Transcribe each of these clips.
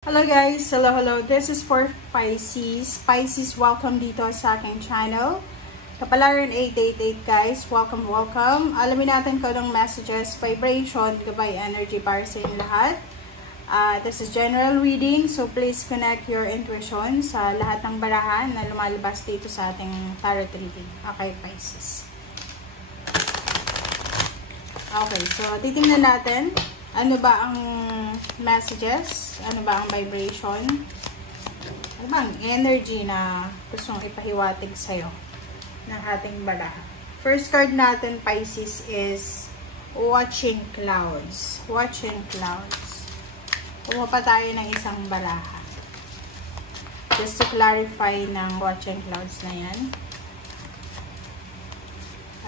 Hello guys! Hello! This is for Pisces. Pisces, welcome dito sa aking channel. Kapalaran 888 guys. Welcome! Alamin natin kung anong messages, vibration, gabay, energy para sa inyong lahat. This is general reading, so please connect your intuition sa lahat ng barahan na lumalabas dito sa ating tarot reading. Okay, Pisces. Okay, so titingnan natin ano ba ang messages, ano ba ang vibration, ano ba ang energy na gustong ipahiwatig sa'yo ng ating baraha. First card natin, Pisces, is Watching Clouds. Watching Clouds. Kumuha pa tayo ng isang baraha. Just to clarify ng Watching Clouds na yan.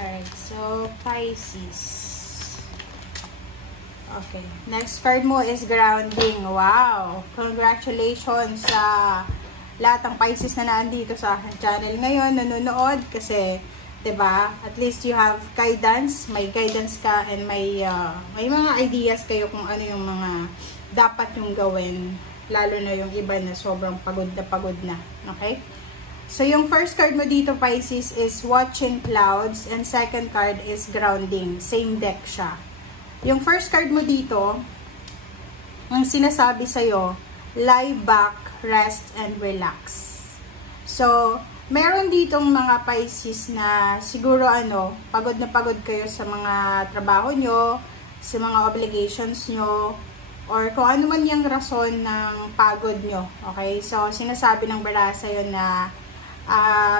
Alright, so Pisces. Okay. Next card mo is Grounding. Wow! Congratulations sa lahat ng Pisces na naandito sa aking channel ngayon, nanonood. Kasi, 'di ba? At least you have guidance. May guidance ka and may mga ideas kayo kung ano yung mga dapat yung gawin. Lalo na yung iba na sobrang pagod na. Okay? So, yung first card mo dito, Pisces, is Watching Clouds. And second card is Grounding. Same deck siya. Yung first card mo dito, ang sinasabi sa'yo, lie back, rest, and relax. So, meron ditong mga Pisces na siguro pagod na pagod kayo sa mga trabaho nyo, sa mga obligations nyo, or kung ano man yung rason ng pagod nyo. Okay? So, sinasabi ng baraha sa'yo na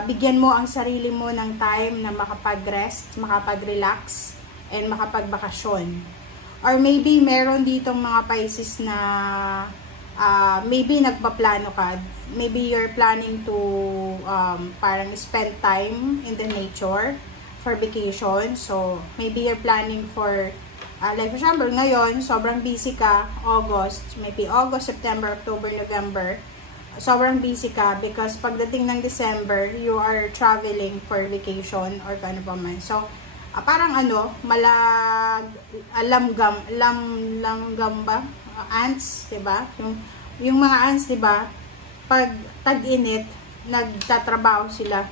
bigyan mo ang sarili mo ng time na makapag-rest, makapag-relax, and makapagbakasyon. Or maybe meron ditong mga Pisces na maybe nagpaplano ka. Maybe you're planning to parang spend time in the nature for vacation. So, maybe you're planning for like for example, ngayon, sobrang busy ka, August, maybe August, September, October, November, sobrang busy ka because pagdating ng December, you are traveling for vacation or ano pa man. So, parang langgam ba? Ants, 'di ba? Yung mga ants, 'di ba? Pag tag-init, nagtatrabaho sila.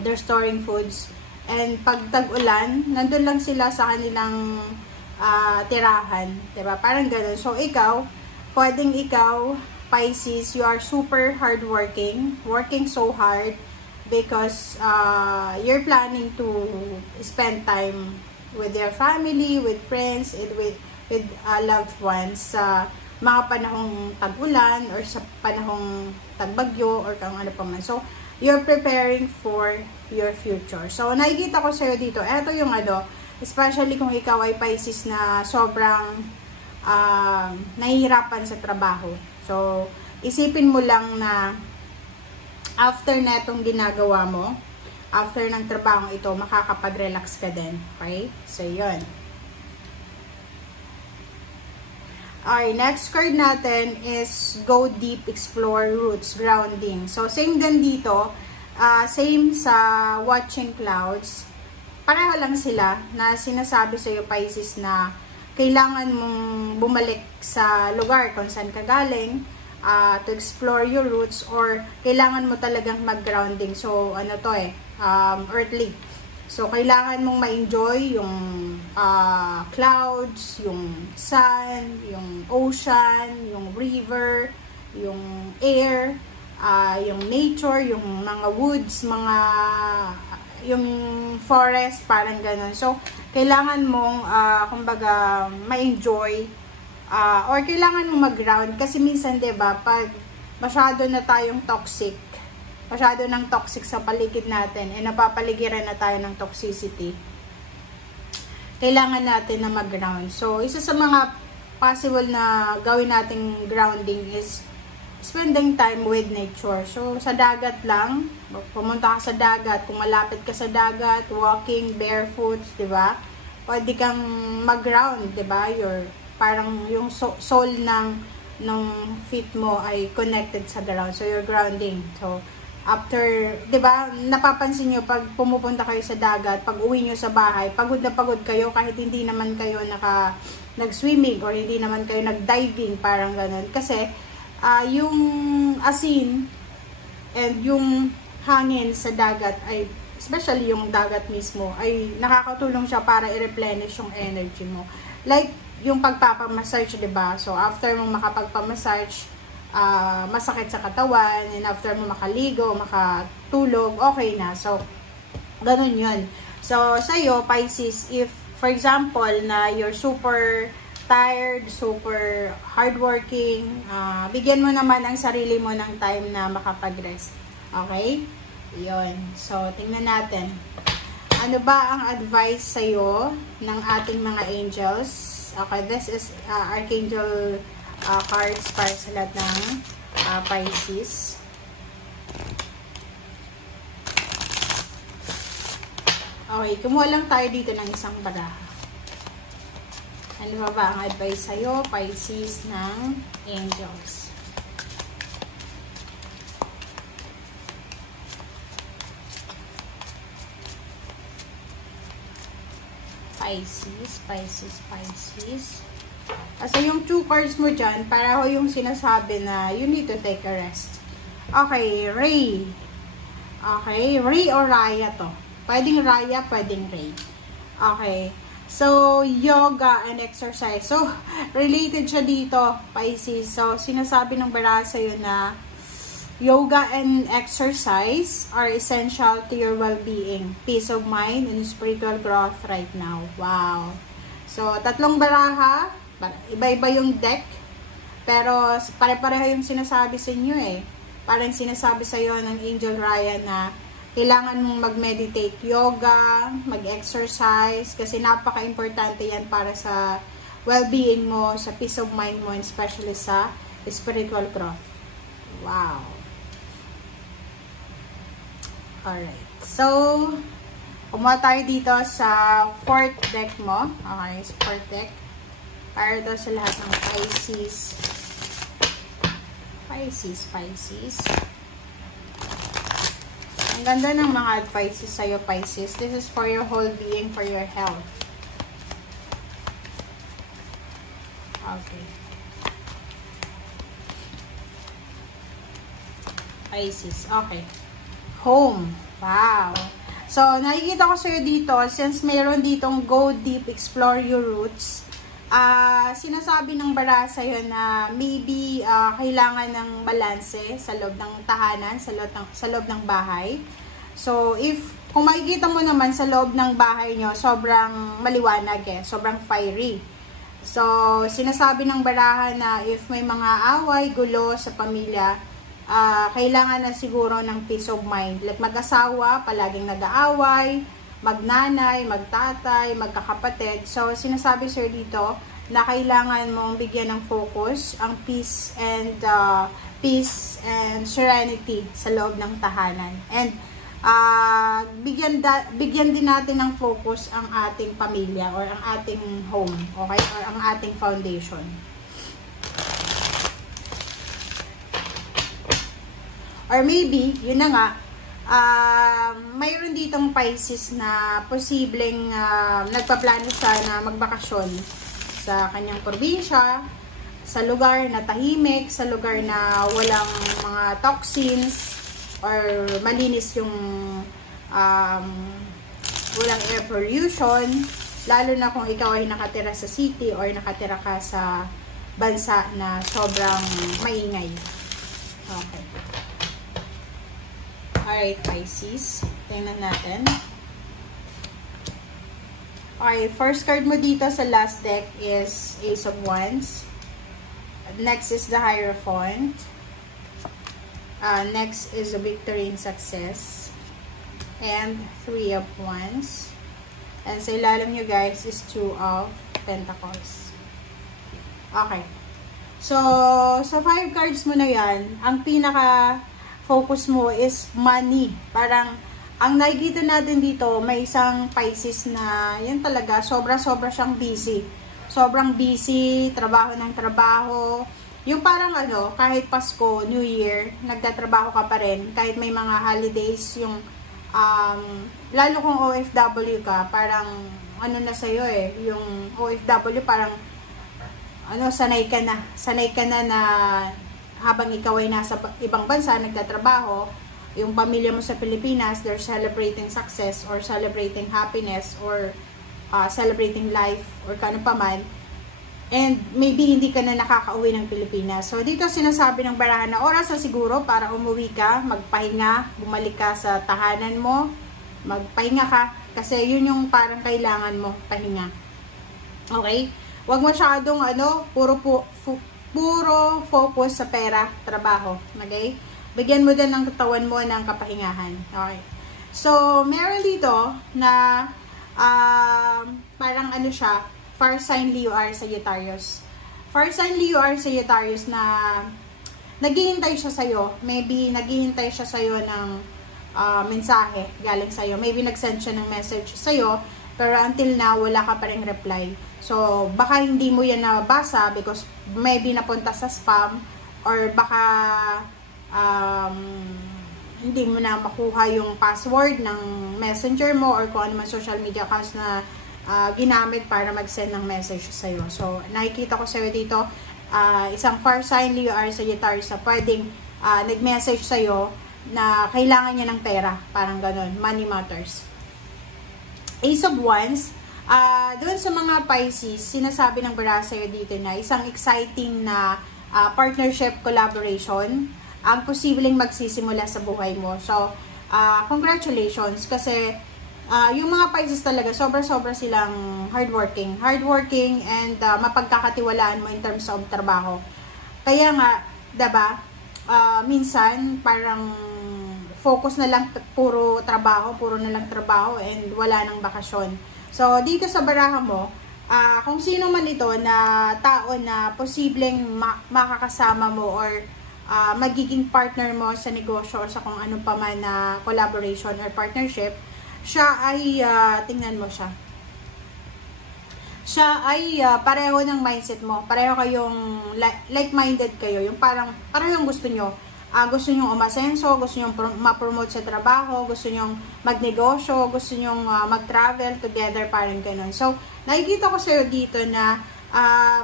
They're storing foods. And pag tag-ulan, nandun lang sila sa kanilang tirahan, 'di ba? Parang ganoon. So ikaw, Pisces, you are super hardworking, working so hard because you're planning to spend time with your family, with friends, and with loved ones sa mga panahong tag-ulan or sa panahong tagbagyo or kung ano pa man. So, you're preparing for your future. So, nakikita ko sa'yo dito, eto yung especially kung ikaw ay Pisces na sobrang nahihirapan sa trabaho. So, isipin mo lang na after netong ginagawa mo, after ng trabaho ito, makakapag-relax ka din. Okay? So, yun. Okay, next card natin is Go Deep, Explore Roots, Grounding. So, same din dito. Same sa Watching Clouds. Pareho lang sila na sinasabi sa iyo, Pisces, na kailangan mong bumalik sa lugar kung saan ka galing, to explore your roots, or kailangan mo talagang mag-grounding. So, earthly. So, kailangan mong ma-enjoy yung clouds, yung sun, yung ocean, yung river, yung air, yung nature, yung mga woods, yung forest, parang ganun. So, kailangan mong, kumbaga, ma-enjoy or kailangan mo mag-ground kasi minsan, 'di ba, pag masyado na tayong toxic, masyado ng toxic sa paligid natin, napapaligiran na tayo ng toxicity, kailangan natin na mag-ground. So, isa sa mga possible na gawin nating grounding is spending time with nature. So, sa dagat lang, pumunta ka sa dagat, kung malapit ka sa dagat, walking, barefoot, 'di ba? Pwede kang mag-ground, 'di ba? Parang yung soul ng feet mo ay connected sa ground. So, you're grounding. So, after, 'di ba, napapansin nyo pag pumupunta kayo sa dagat, pag uwi nyo sa bahay, pagod na pagod kayo kahit hindi naman kayo nag-swimming or hindi naman kayo nag-diving, parang ganun. Kasi, yung asin and yung hangin sa dagat ay, especially yung dagat mismo, ay nakakatulong siya para i-replenish yung energy mo. Like, yung pagpapamassage, diba? So, after mong makapagpamassage, masakit sa katawan, and after mo makaligo, makatulog, okay na. So, ganun yun. So, sa'yo, Pisces, if, for example, na you're super tired, super hardworking, bigyan mo naman ang sarili mo ng time na makapag-rest. Okay? Yun. So, tingnan natin. Ano ba ang advice sa'yo ng ating mga angels? Okay, this is Archangel cards para sa lahat ng Pisces. Okay, kumuha lang tayo dito ng isang baraha. Ano ba ang advice sa'yo, Pisces, ng angels? Pisces, Pisces, Pisces. Kasi yung 2 cards mo dyan, para ho yung sinasabi na you need to take a rest. Okay, Ray. Okay, Ray o Raya to. Pwedeng Raya, pwedeng Ray. Okay. So, yoga and exercise. So, related siya dito, Pisces. So, sinasabi ng baraha sa'yo na yoga and exercise are essential to your well-being, peace of mind, and spiritual growth right now. Wow. So, 3 baraha. Iba-iba yung deck. Pero, pare-pareho yung sinasabi sa inyo eh. Parang sinasabi sa'yo ng Angel Raya na kailangan mong mag-meditate, yoga, mag-exercise, kasi napaka-importante yan para sa well-being mo, sa peace of mind mo, and especially sa spiritual growth. Wow. Alright. So, kumuha tayo dito sa 4th deck mo. Okay, sa 4th deck. Para ito sa lahat ng Pisces. Pisces. Ang ganda ng mga advices sa'yo, Pisces. This is for your whole being, for your health. Okay. Pisces. Okay. Home. Wow. So, nakikita ko sa'yo dito, since mayroon ditong go deep, explore your roots, sinasabi ng baraha sa'yo na maybe kailangan ng balanse sa loob ng tahanan, sa loob ng bahay. So, kung makikita mo naman sa loob ng bahay nyo, sobrang maliwanag eh, sobrang fiery. So, sinasabi ng baraha na if may mga away, gulo sa pamilya, kailangan na siguro ng peace of mind. Like mag-asawa, palaging nag-aaway, magnanay, magtatay, magkakapatid. So, sinasabi sir dito na kailangan mong bigyan ng focus ang peace and serenity sa loob ng tahanan. And bigyan din natin ng focus ang ating pamilya or ang ating home, okay? Or ang ating foundation. Or maybe, yun na nga, mayroon ditong Pisces na posibleng nagpaplano siya na magbakasyon sa kanyang probinsya, sa lugar na tahimik, sa lugar na walang mga toxins or malinis yung walang air pollution, lalo na kung ikaw ay nakatira sa city or nakatira ka sa bansa na sobrang maingay. Okay. Alright, Pisces. Tingnan natin. Okay, first card mo dito sa last deck is Ace of Wands. Next is the Hierophant. Next is the Victory and Success. And 3 of Wands. And sa ilalim nyo guys is 2 of Pentacles. Okay. So, sa 5 cards mo na yan, ang pinaka focus mo is money. Parang, ang nakikita natin dito, may isang Pisces na, yan talaga, sobra-sobra siyang busy. Sobrang busy, trabaho ng trabaho. Yung parang ano, kahit Pasko, New Year, nagtatrabaho ka pa rin. Kahit may mga holidays, yung, lalo kung OFW ka, parang, ano na sa'yo eh, yung OFW parang, ano, sanay ka na habang ikaw ay nasa ibang bansa, nagtatrabaho, yung pamilya mo sa Pilipinas, they're celebrating success or celebrating happiness or celebrating life or kano pa man. And maybe hindi ka na nakakauwi ng Pilipinas. So, dito sinasabi ng barahan na oras na siguro para umuwi ka, magpahinga, bumalik ka sa tahanan mo, magpahinga ka. Kasi yun yung parang kailangan mo, pahinga. Okay? Huwag masyadong puro focus sa pera, trabaho. Okay? Bigyan mo din ng katawan mo ng kapahingahan. Okay? So, meron dito na parang siya, Fire sign Leo R Sagittarius. Fire sign Leo R Sagittarius na naghihintay siya sa'yo. Maybe naghihintay siya sa'yo ng mensahe galing sa'yo. Maybe nag-send siya ng message sa'yo, pero until now, wala ka pa rin reply. So, baka hindi mo yan nabasa because maybe napunta sa spam or baka hindi mo na makuha yung password ng messenger mo or kung ano man social media accounts na ginamit para mag-send ng message sa'yo. So, nakikita ko sa'yo dito, isang fire sign, Leo R Sagittarius, na pwedeng nag-message sa'yo na kailangan niya ng pera. Parang ganun. Money matters. Ace of Wands, doon sa mga Pisces, sinasabi ng bara sa'yo dito na isang exciting na partnership collaboration ang posibleng magsisimula sa buhay mo. So, congratulations kasi yung mga Pisces talaga, sobra-sobra silang hardworking and mapagkakatiwalaan mo in terms of trabaho. Kaya nga, diba, minsan parang focus na lang puro na lang trabaho and wala nang bakasyon. So, dito sa baraha mo, kung sino man ito na tao na posibleng makakasama mo or magiging partner mo sa negosyo or sa kung ano pa man na collaboration or partnership, siya ay, tingnan mo siya. Siya ay pareho ng mindset mo. Pareho kayong, like-minded kayo. Yung parang yung gusto nyo. Gusto nyo umasenso, gusto nyo ma-promote sa trabaho, gusto nyo magnegosyo, gusto nyo mag-travel together, parang ganun. So, nakikita ko sa'yo dito na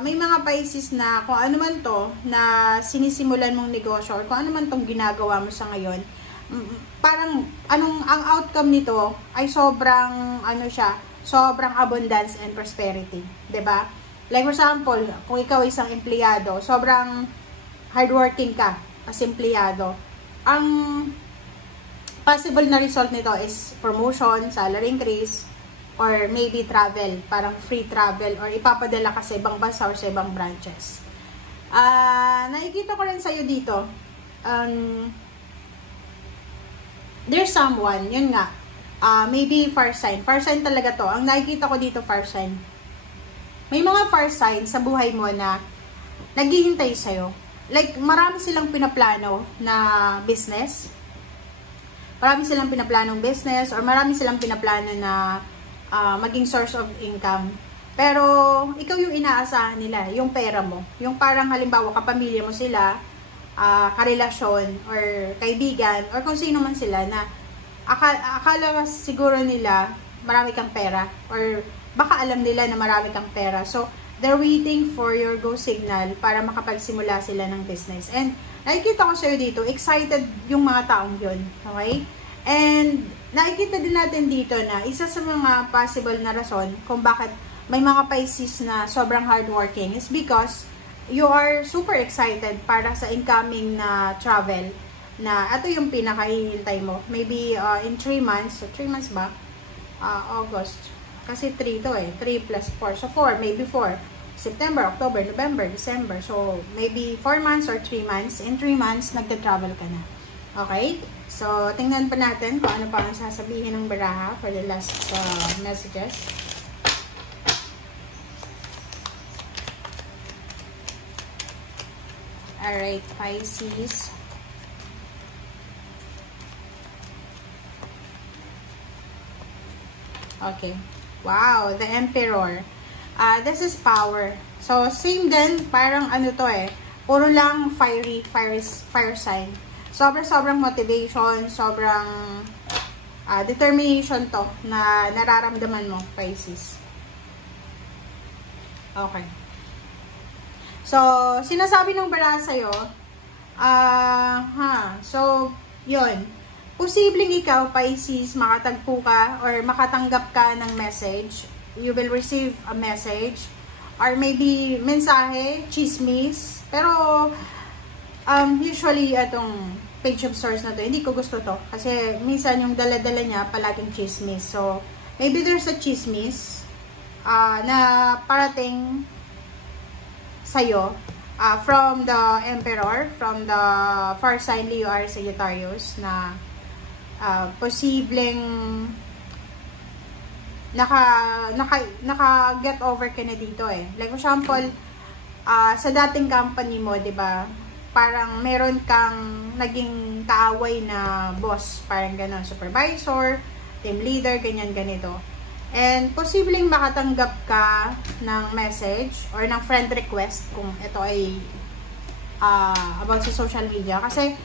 may mga Pisces na kung ano man to, na sinisimulan mong negosyo or kung ano man tong ginagawa mo sa ngayon, parang ang outcome nito ay sobrang sobrang abundance and prosperity, 'di ba? Like for example, kung ikaw ay isang empleyado, sobrang hardworking ka as empleyado. Ang possible na result nito is promotion, salary increase, or maybe travel, parang free travel or ipapadala ka sa ibang bansa or sa ibang branches. Nakikita ko rin sa'yo dito, there's someone, yun nga, maybe fire sign. Fire sign talaga to. Ang nakikita ko dito, fire sign. May mga fire sign sa buhay mo na naghihintay sa'yo. Like, marami silang pinaplano na business. Marami silang pinaplanong business or marami silang pinaplano na maging source of income. Pero, ikaw yung inaasahan nila, yung pera mo. Yung parang halimbawa, kapamilya mo sila, karelasyon or kaibigan or kung sino man sila na akala siguro nila marami kang pera or baka alam nila na marami kang pera. So, they're waiting for your go signal para makapagsimula sila ng business. And nakikita ko sa'yo dito, excited yung mga taong yun. Okay? And nakikita din natin dito na isa sa mga possible na rason kung bakit may mga Pisces na sobrang hardworking is because you are super excited para sa incoming na travel na ito yung pinakahihintay mo. Maybe in 3 months, so 3 months ba? August. Kasi 3 to 3 plus 4. So 4, maybe 4. September, October, November, December. So maybe 4 months or 3 months. In 3 months, nagta-travel ka na. Okay? So, tingnan pa natin kung ano pa ang sasabihin ng baraha for the last messages. Alright, Pisces. Okay. Wow, the Emperor. This is power. So, same din, parang ano to puro lang fire sign. Sobrang motivation, sobrang determination to na nararamdaman mo, Pisces. Okay. So, sinasabi ng bara sa'yo, So, yun. Posibleng ikaw, Pisces, makatagpo ka or makatanggap ka ng message. You will receive a message. Or maybe, mensahe, chismis. Pero, usually, atong Page of Swords na to, hindi ko gusto to. Kasi, minsan yung dala-dala niya, palaging chismis. So, maybe there's a chismis na parating sa'yo. From the Emperor, from the far sign Leo or Sagittarius, na posibleng naka-get over ka na dito eh. Like for example, sa dating company mo, 'di ba? Parang meron kang naging kaaway na boss, parang gano'n, supervisor, team leader, ganyan ganito. And posibleng makatanggap ka ng message or ng friend request kung ito ay about sa social media. Kasi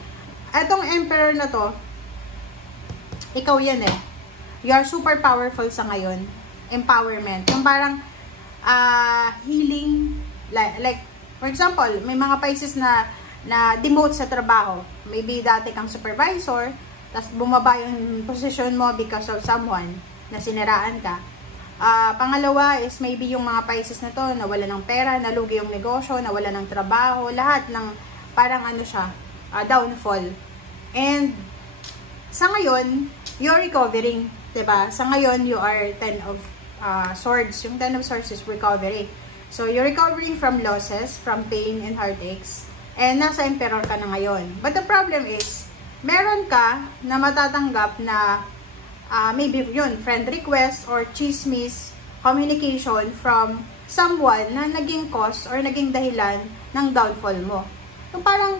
etong Emperor na to, ikaw yan eh. You are super powerful sa ngayon. Empowerment. Yung parang healing. Like, for example, may mga Pisces na demote sa trabaho. Maybe dati kang supervisor, tapos bumaba yung position mo because of someone na siniraan ka. Pangalawa is maybe yung mga Pisces na to, nawala ng pera, nalugi yung negosyo, nawala ng trabaho, lahat ng parang ano siya, downfall. And sa ngayon, you're recovering, 'di ba? Sa ngayon, you are 10 of Swords. Yung 10 of Swords is recovery. So, you're recovering from losses, from pain and heartaches. And nasa Emperor ka na ngayon. But the problem is, meron ka na matatanggap na maybe yun, friend request or chismis communication from someone na naging cause or naging dahilan ng downfall mo. Yung parang,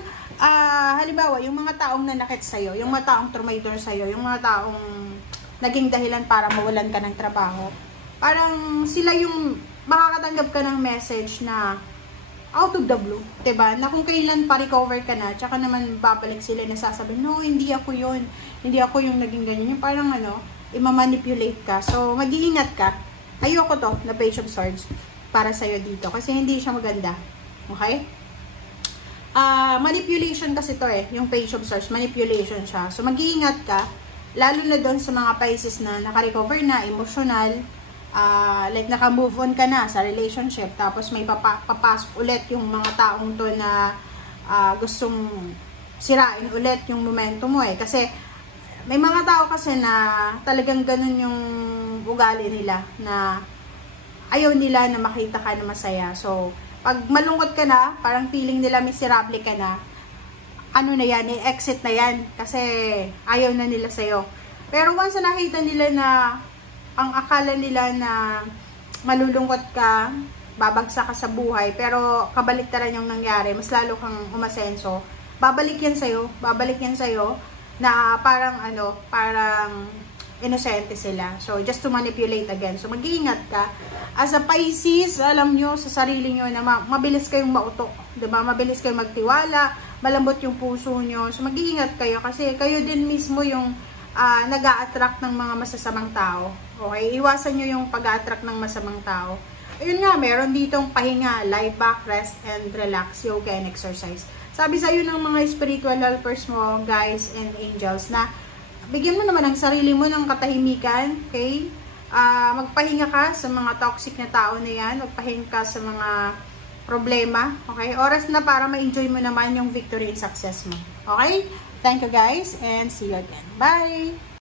halimbawa, yung mga taong nanakit sa'yo, yung mga taong traitor sa'yo, yung mga taong naging dahilan para mawalan ka ng trabaho, parang sila yung makakatanggap ka ng message na out of the blue, diba? Na kung kailan pa-recover ka na, tsaka naman babalik sila na sasabihin, no, hindi ako yun. Hindi ako yung naging ganyan. Yung parang ima-manipulate ka. So, mag-iingat ka. Ayoko to, na Page of Swords, para sa'yo dito. Kasi hindi siya maganda. Okay? Manipulation kasi to eh. Yung Page of Swords, manipulation siya. So, mag-iingat ka. Lalo na doon sa mga Pisces na naka-recover na, emotional, like naka-move on ka na sa relationship, tapos may papasok ulit yung mga taong to na gustong sirain ulit yung momentum mo eh. Kasi may mga tao kasi na talagang ganun yung ugali nila, na ayaw nila na makita ka na masaya. So, pag malungkot ka na, parang feeling nila miserable ka na, ano na yan, exit na yan. Kasi ayaw na nila sa'yo. Pero once na nakita nila na ang akala nila na malulungkot ka, babagsak ka sa buhay, pero kabaliktaran yung nangyari, mas lalo kang umasenso, babalik yan sa'yo, na parang parang inosente sila. So, just to manipulate again. So, mag-iingat ka. As a Pisces, alam nyo sa sarili nyo na mabilis kayong mautok. Diba? Mabilis kayong magtiwala, malambot yung puso nyo. So, mag-iingat kayo kasi kayo din mismo yung nag-a-attract ng mga masasamang tao. Okay? Iwasan nyo yung pag-a-attract ng masamang tao. Ayun nga, meron ditong pahinga, lie back, rest, and relax, yoga, and exercise. Sabi sa'yo ng mga spiritual helpers mo, guys, and angels, na bigyan mo naman ang sarili mo ng katahimikan, okay? Magpahinga ka sa mga toxic na tao na yan, magpahinga ka sa mga problema, okay? Oras na para ma-enjoy mo naman yung victory and success mo, okay? Thank you guys, and see you again. Bye!